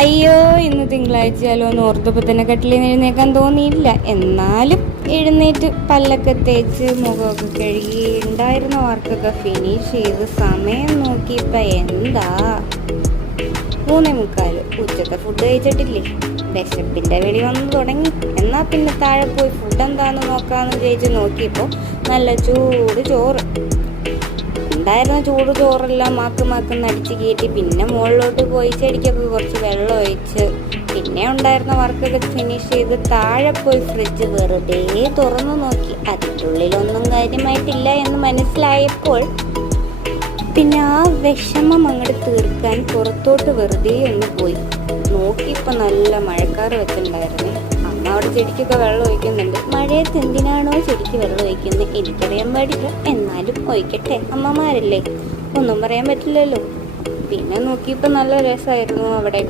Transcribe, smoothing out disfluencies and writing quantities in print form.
അയ്യോ ഇന്ന് തിങ്കളാഴ്ചയാലോ എന്ന് ഓർത്തപ്പോൾ തന്നെ കട്ടിലിൽ നിന്ന് എഴുന്നേക്കാൻ തോന്നിയില്ല. എന്നാലും എഴുന്നേറ്റ് പല്ലൊക്കെ തേച്ച് മുഖമൊക്കെ കഴുകി ഉണ്ടായിരുന്ന വർക്കൊക്കെ ഫിനിഷ് ചെയ്ത് സമയം നോക്കിയപ്പോൾ എന്താ 3:45. ഉച്ചത്തെ ഫുഡ് കഴിച്ചിട്ടില്ലേ? വിശപ്പിൻ്റെ വെളി വന്ന് തുടങ്ങി. എന്നാൽ പിന്നെ താഴെ പോയി ഫുഡ് എന്താണെന്ന് നോക്കാമെന്ന് വിചാരിച്ച് നോക്കിയപ്പോൾ നല്ല ചൂട് ചോറ് ഉണ്ടായിരുന്ന. ചൂട് ചോറെല്ലാം മാക്കും അടിച്ച് കയറ്റി പിന്നെ മുകളിലോട്ട് പോയി ചെടിക്കൊക്കെ കുറച്ച് വെള്ളം ഒഴിച്ച് പിന്നെ ഉണ്ടായിരുന്ന വർക്കൊക്കെ ഫിനിഷ് ചെയ്ത് താഴെ പോയി ഫ്രിഡ്ജ് വെറുതെ തുറന്നു നോക്കി. അതിൻ്റെ ഉള്ളിലൊന്നും കാര്യമായിട്ടില്ല എന്ന് മനസ്സിലായപ്പോൾ പിന്നെ ആ വിഷമം അങ്ങോട്ട് തീർക്കാൻ പുറത്തോട്ട് വെറുതെ ഒന്ന് പോയി നോക്കിയപ്പോൾ നല്ല മഴക്കാറ് വെച്ചിട്ടുണ്ടായിരുന്നേ. അമ്മ അവിടെ ചെടിക്കൊക്കെ വെള്ളം ഒഴിക്കുന്നുണ്ട്. മഴയത്ത് എന്തിനാണോ ചെടിക്ക് വെള്ളം ഒഴിക്കുന്നത് എനിക്കറിയാൻ പാടില്ല, എന്നാലും ഒഴിക്കട്ടെ, അമ്മമാരല്ലേ, ഒന്നും പറയാൻ പറ്റില്ലല്ലോ. പിന്നെ നോക്കിയപ്പോൾ നല്ല രസമായിരുന്നു അവിടെ.